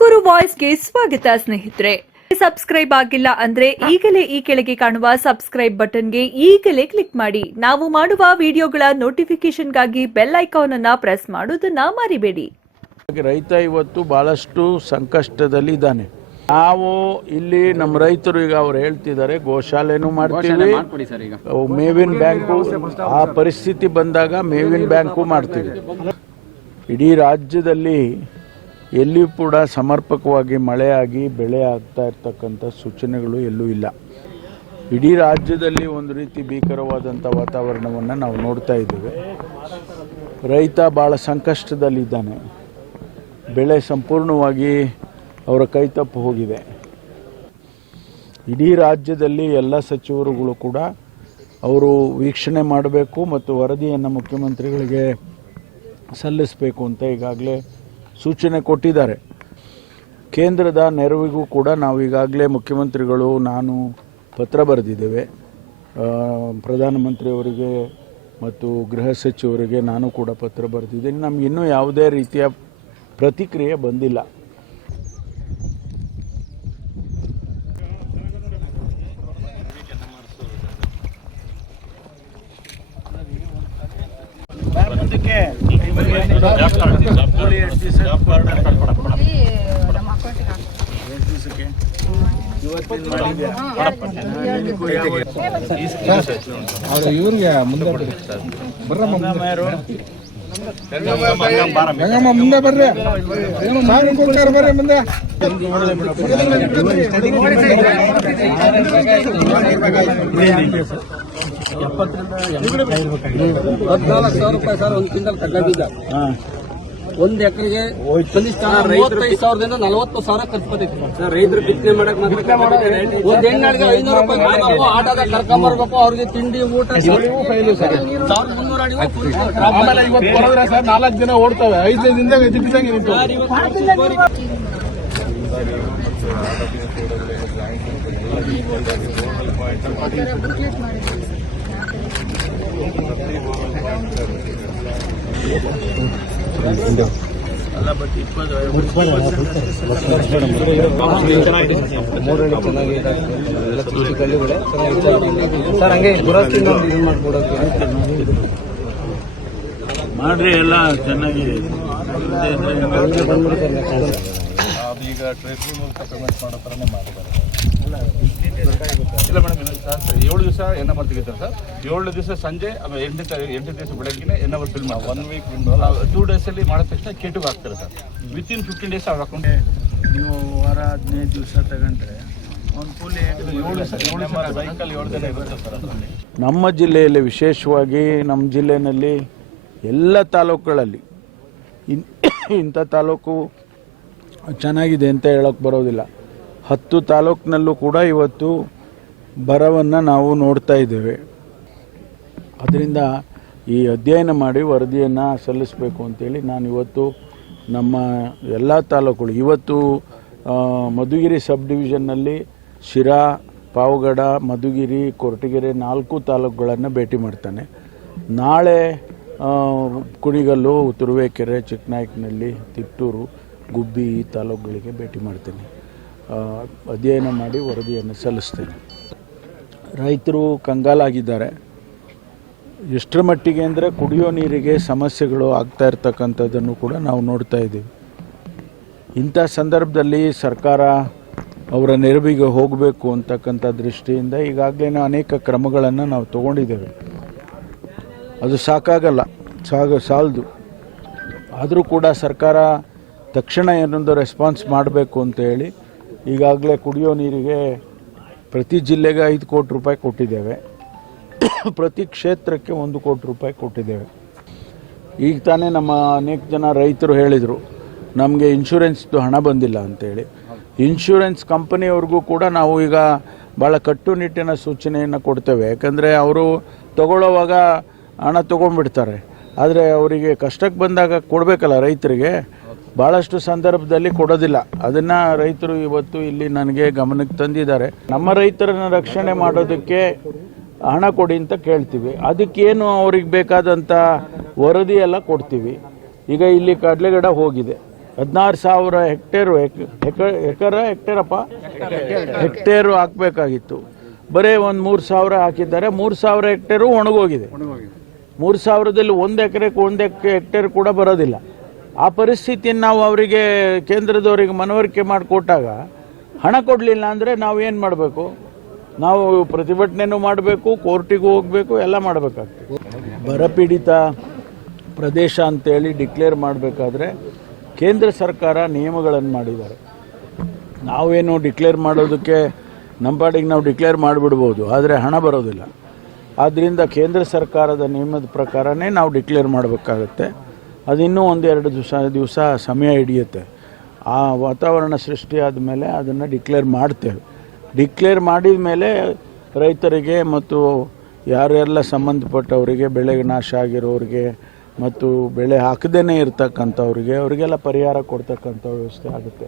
ತುಮಕೂರು ವಾಯ್ಸ್ಗೆ ಸ್ವಾಗತ ಸ್ನೇಹಿತರೆ. ಸಬ್ಸ್ಕ್ರೈಬ್ ಆಗಿಲ್ಲ ಅಂದ್ರೆ ಈಗಲೇ ಈ ಕೆಳಗೆ ಕಾಣುವ ಸಬ್ಸ್ಕ್ರೈಬ್ ಬಟನ್ಗೆ ಈಗಲೇ ಕ್ಲಿಕ್ ಮಾಡಿ. ನಾವು ಮಾಡುವ ವಿಡಿಯೋಗಳ ನೋಟಿಫಿಕೇಶನ್ಗಾಗಿ ಬೆಲ್ ಐಕಾನ್ ಅನ್ನು ಪ್ರೆಸ್ ಮಾಡೋದನ್ನ ಮರಿಬೇಡಿ. ರೈತ ಇವತ್ತು ಬಹಳಷ್ಟು ಸಂಕಷ್ಟದಲ್ಲಿ ಇದ್ದಾನೆ. ನಾವು ಇಲ್ಲಿ ನಮ್ಮ ರೈತರು ಈಗ ಅವ್ರು ಹೇಳ್ತಿದ್ದಾರೆ ಗೋಶಾಲೆನೂ ಮಾಡ್ತೀವಿ, ಮೇವಿನ ಬ್ಯಾಂಕು, ಆ ಪರಿಸ್ಥಿತಿ ಬಂದಾಗ ಮೇವಿನ ಬ್ಯಾಂಕು ಮಾಡ್ತೀವಿ. ಇಡೀ ರಾಜ್ಯದಲ್ಲಿ ಎಲ್ಲಿಯೂ ಕೂಡ ಸಮರ್ಪಕವಾಗಿ ಮಳೆಯಾಗಿ ಬೆಳೆ ಆಗ್ತಾ ಇರ್ತಕ್ಕಂಥ ಸೂಚನೆಗಳು ಎಲ್ಲೂ ಇಲ್ಲ. ಇಡೀ ರಾಜ್ಯದಲ್ಲಿ ಒಂದು ರೀತಿ ಭೀಕರವಾದಂಥ ವಾತಾವರಣವನ್ನು ನಾವು ನೋಡ್ತಾ ಇದ್ದೇವೆ. ರೈತ ಭಾಳ ಸಂಕಷ್ಟದಲ್ಲಿದ್ದಾನೆ. ಬೆಳೆ ಸಂಪೂರ್ಣವಾಗಿ ಅವರ ಕೈತಪ್ಪು ಹೋಗಿದೆ. ಇಡೀ ರಾಜ್ಯದಲ್ಲಿ ಎಲ್ಲ ಸಚಿವರುಗಳು ಕೂಡ ಅವರು ವೀಕ್ಷಣೆ ಮಾಡಬೇಕು ಮತ್ತು ವರದಿಯನ್ನು ಮುಖ್ಯಮಂತ್ರಿಗಳಿಗೆ ಸಲ್ಲಿಸಬೇಕು ಅಂತ ಈಗಾಗಲೇ ಸೂಚನೆ ಕೊಟ್ಟಿದ್ದಾರೆ. ಕೇಂದ್ರದ ನೆರವಿಗೂ ಕೂಡ ನಾವು ಈಗಾಗಲೇ ಮುಖ್ಯಮಂತ್ರಿಗಳು ನಾನು ಪತ್ರ ಬರೆದಿದ್ದೇವೆ. ಪ್ರಧಾನಮಂತ್ರಿಯವರಿಗೆ ಮತ್ತು ಗೃಹ ಸಚಿವರಿಗೆ ನಾನು ಕೂಡ ಪತ್ರ ಬರೆದಿದ್ದೀನಿ. ನಮ್ಗೆ ಇನ್ನೂ ಯಾವುದೇ ರೀತಿಯ ಪ್ರತಿಕ್ರಿಯೆ ಬಂದಿಲ್ಲ. ಇವ್ರಿಗೆ ಮುಂದೆ ಬರ್ರಮ್ಮ, ಮುಂದೆ ಬರ್ರಿ, ಬರ್ರಿ ಮುಂದೆ. ₹14,000 ಸರ್ ಒಂದು ಕ್ವಿಂಟಲ್ ತಗೊಂಡಿದ್ದ. ಒಂದು ಎಕರೆಗೆ ಕನಿಷ್ಠ 35,000ದಿಂದ 40,000 ಖರ್ಚು ಬರ್ತೈತಿ ಸರ್. ರೈತರು ಬಿತ್ತನೆ ಮಾಡಕ್ ಒಂದು ಹೆಣ್ಣಾಳಿಗೆ ₹500 ಆಟೋದಾಗ ಕರ್ಕೊಂಬರ್ಬೇಕು. ಅವ್ರಿಗೆ ತಿಂಡಿ ಊಟ 1,300 ಅಡಿ. ಆಮೇಲೆ ಇವತ್ತು ಬರೋದ್ರೆ ಸರ್ 4 ದಿನ ಓಡ್ತವೆ, 5 ದಿನದಿಂದ ದಿಟ್ಟಿದಂಗೆ ನಿಂತು. ಸರ್ ಹಂಗೆ ಮಾಡ್ರಿ, ಎಲ್ಲ ಚೆನ್ನಾಗಿ ಈಗ ಟ್ರೆಜರಿ ಮೂಲಕ ಪೇಮೆಂಟ್ ಮಾಡೋ ಥರನೇ ಮಾಡಿದ್ದಾರೆ. ಇಲ್ಲ ಮೇಡಮ್, ಸರ್ 7 ದಿವಸ ಎನ್ ಅವರ್ ತೆಗಿತಾರೆ ಸರ್. 7 ದಿವಸ ಸಂಜೆ, ಆಮೇಲೆ 8 ದಿವಸ ಬೆಳಗ್ಗೆ ಎನ್ ಅವರ್ ಫಿಲ್ ಮಾಡಿ 1 ವೀಕ್ ವಿಂಡೋ 2 ಡೇಸಲ್ಲಿ ಮಾಡಿದ ತಕ್ಷಣ ಕೇಟಿಗೆ ಹಾಕ್ತಾರೆ ಸರ್. ವಿತಿನ್ 15 ಡೇಸ್ ಅವ್ರ ಅಕೌಂಟ್. ನೀವು ವಾರ 15 ದಿವಸ ತಗೊಂಡ್ರೆ ಒಂದು ಕೂಲಿ 7 ದಿವಸ ಬೈಕಲ್ಲಿ 7 ದಿನ ಇರುತ್ತೆ ಸರ್. ಅದರಲ್ಲಿ ನಮ್ಮ ಜಿಲ್ಲೆಯಲ್ಲಿ ವಿಶೇಷವಾಗಿ ನಮ್ಮ ಜಿಲ್ಲೆಯಲ್ಲಿ ಎಲ್ಲ ತಾಲೂಕುಗಳಲ್ಲಿ ಇಂಥ ತಾಲೂಕು ಚೆನ್ನಾಗಿದೆ ಅಂತ ಹೇಳೋಕ್ಕೆ ಬರೋದಿಲ್ಲ. 10 ತಾಲೂಕಿನಲ್ಲೂ ಕೂಡ ಇವತ್ತು ಬರವನ್ನು ನಾವು ನೋಡ್ತಾ ಇದ್ದೇವೆ. ಅದರಿಂದ ಈ ಅಧ್ಯಯನ ಮಾಡಿ ವರದಿಯನ್ನು ಸಲ್ಲಿಸಬೇಕು ಅಂತೇಳಿ ನಾನು ಇವತ್ತು ನಮ್ಮ ಎಲ್ಲ ತಾಲೂಕುಗಳು, ಇವತ್ತು ಮಧುಗಿರಿ ಸಬ್ ಡಿವಿಷನ್ನಲ್ಲಿ ಶಿರಾ, ಪಾವಗಡ, ಮಧುಗಿರಿ, ಕೊರಟಗೆರೆ 4 ತಾಲೂಕುಗಳನ್ನು ಭೇಟಿ ಮಾಡ್ತಾನೆ. ನಾಳೆ ಕುಣಿಗಲ್ಲು, ತುರುವೇಕೆರೆ, ಚಿಕ್ಕನಾಯಕನಹಳ್ಳಿ, ತಿಪ್ಟೂರು, ಗುಬ್ಬಿ ಈ ತಾಲೂಕುಗಳಿಗೆ ಭೇಟಿ ಮಾಡ್ತೇನೆ. ಅಧ್ಯಯನ ಮಾಡಿ ವರದಿಯನ್ನು ಸಲ್ಲಿಸ್ತೇನೆ. ರೈತರು ಕಂಗಾಲಾಗಿದ್ದಾರೆ. ಎಷ್ಟರ ಮಟ್ಟಿಗೆ ಅಂದರೆ ಕುಡಿಯೋ ನೀರಿಗೆ ಸಮಸ್ಯೆಗಳು ಆಗ್ತಾ ಇರ್ತಕ್ಕಂಥದ್ದನ್ನು ಕೂಡ ನಾವು ನೋಡ್ತಾ ಇದ್ದೀವಿ. ಇಂಥ ಸಂದರ್ಭದಲ್ಲಿ ಸರ್ಕಾರ ಅವರ ನೆರವಿಗೆ ಹೋಗಬೇಕು ಅಂತಕ್ಕಂಥ ದೃಷ್ಟಿಯಿಂದ ಈಗಾಗಲೇ ಅನೇಕ ಕ್ರಮಗಳನ್ನು ನಾವು ತಗೊಂಡಿದ್ದೇವೆ. ಅದು ಸಾಕಾಗಲ್ಲ, ಸಾಲದು. ಆದರೂ ಕೂಡ ಸರ್ಕಾರ ತಕ್ಷಣ ಏನೊಂದು ರೆಸ್ಪಾನ್ಸ್ ಮಾಡಬೇಕು ಅಂತ ಹೇಳಿ ಈಗಾಗಲೇ ಕುಡಿಯೋ ನೀರಿಗೆ ಪ್ರತಿ ಜಿಲ್ಲೆಗೆ 5 ಕೋಟಿ ರೂಪಾಯಿ ಕೊಟ್ಟಿದ್ದೇವೆ. ಪ್ರತಿ ಕ್ಷೇತ್ರಕ್ಕೆ 1 ಕೋಟಿ ರೂಪಾಯಿ ಕೊಟ್ಟಿದ್ದೇವೆ. ಈಗ ತಾನೇ ನಮ್ಮ ಅನೇಕ ಜನ ರೈತರು ಹೇಳಿದರು, ನಮಗೆ ಇನ್ಶೂರೆನ್ಸ್ದು ಹಣ ಬಂದಿಲ್ಲ ಅಂತೇಳಿ. ಇನ್ಶೂರೆನ್ಸ್ ಕಂಪನಿಯವ್ರಿಗೂ ಕೂಡ ನಾವು ಈಗ ಭಾಳ ಕಟ್ಟುನಿಟ್ಟಿನ ಸೂಚನೆಯನ್ನು ಕೊಡ್ತೇವೆ. ಯಾಕಂದರೆ ಅವರು ತಗೊಳ್ಳೋವಾಗ ಹಣ ತೊಗೊಂಡ್ಬಿಡ್ತಾರೆ, ಆದರೆ ಅವರಿಗೆ ಕಷ್ಟಕ್ಕೆ ಬಂದಾಗ ಕೊಡಬೇಕಲ್ಲ ರೈತರಿಗೆ. ಭಾಳಷ್ಟು ಸಂದರ್ಭದಲ್ಲಿ ಕೊಡೋದಿಲ್ಲ. ಅದನ್ನು ರೈತರು ಇವತ್ತು ಇಲ್ಲಿ ನನಗೆ ಗಮನಕ್ಕೆ ತಂದಿದ್ದಾರೆ. ನಮ್ಮ ರೈತರನ್ನು ರಕ್ಷಣೆ ಮಾಡೋದಕ್ಕೆ ಹಣ ಕೊಡಿ ಅಂತ ಕೇಳ್ತೀವಿ. ಅದಕ್ಕೇನು ಅವ್ರಿಗೆ ಬೇಕಾದಂಥ ವರದಿ ಎಲ್ಲ ಕೊಡ್ತೀವಿ. ಈಗ ಇಲ್ಲಿ ಕಡಲೆಗಡ ಹೋಗಿದೆ, 16,000 ಹೆಕ್ಟೇರು ಹೆಕ್ಟೇರು ಹಾಕಬೇಕಾಗಿತ್ತು. ಬರೀ ಒಂದು 3,000 ಹಾಕಿದ್ದಾರೆ. 3,000 ಹೆಕ್ಟೇರು ಒಣಗೋಗಿದೆ. 3,000ದಲ್ಲಿ 1 ಎಕರೆಗೆ 1 ಹೆಕ್ಟೇರ್ ಕೂಡ ಬರೋದಿಲ್ಲ. ಆ ಪರಿಸ್ಥಿತಿಯನ್ನು ನಾವು ಅವರಿಗೆ ಕೇಂದ್ರದವರಿಗೆ ಮನವರಿಕೆ ಮಾಡಿಕೊಟ್ಟಾಗ ಹಣ ಕೊಡಲಿಲ್ಲ ಅಂದರೆ ನಾವು ಏನು ಮಾಡಬೇಕು? ನಾವು ಪ್ರತಿಭಟನೆನೂ ಮಾಡಬೇಕು, ಕೋರ್ಟಿಗೂ ಹೋಗಬೇಕು, ಎಲ್ಲ ಮಾಡಬೇಕಾಗ್ತದೆ. ಬರಪೀಡಿತ ಪ್ರದೇಶ ಅಂತೇಳಿ ಡಿಕ್ಲೇರ್ ಮಾಡಬೇಕಾದ್ರೆ ಕೇಂದ್ರ ಸರ್ಕಾರ ನಿಯಮಗಳನ್ನು ಮಾಡಿದ್ದಾರೆ. ನಾವೇನು ಡಿಕ್ಲೇರ್ ಮಾಡೋದಕ್ಕೆ ನಮ್ಮ ಪಾಡಿಗೆ ನಾವು ಡಿಕ್ಲೇರ್ ಮಾಡಿಬಿಡ್ಬೋದು, ಆದರೆ ಹಣ ಬರೋದಿಲ್ಲ. ಆದ್ದರಿಂದ ಕೇಂದ್ರ ಸರ್ಕಾರದ ನಿಯಮದ ಪ್ರಕಾರನೇ ನಾವು ಡಿಕ್ಲೇರ್ ಮಾಡಬೇಕಾಗತ್ತೆ. ಅದಿನ್ನೂ 1-2 ದಿವಸ ಸಮಯ ಹಿಡಿಯುತ್ತೆ. ಆ ವಾತಾವರಣ ಸೃಷ್ಟಿ ಆದಮೇಲೆ ಅದನ್ನು ಡಿಕ್ಲೇರ್ ಮಾಡ್ತೇವೆ. ಡಿಕ್ಲೇರ್ ಮಾಡಿದ ಮೇಲೆ ರೈತರಿಗೆ ಮತ್ತು ಯಾರೆಲ್ಲ ಸಂಬಂಧಪಟ್ಟವರಿಗೆ, ಬೆಳೆಗೆ ನಾಶ ಆಗಿರೋರಿಗೆ ಮತ್ತು ಬೆಳೆ ಹಾಕದೇ ಇರ್ತಕ್ಕಂಥವ್ರಿಗೆ ಅವರಿಗೆಲ್ಲ ಪರಿಹಾರ ಕೊಡ್ತಕ್ಕಂಥ ವ್ಯವಸ್ಥೆ ಆಗುತ್ತೆ.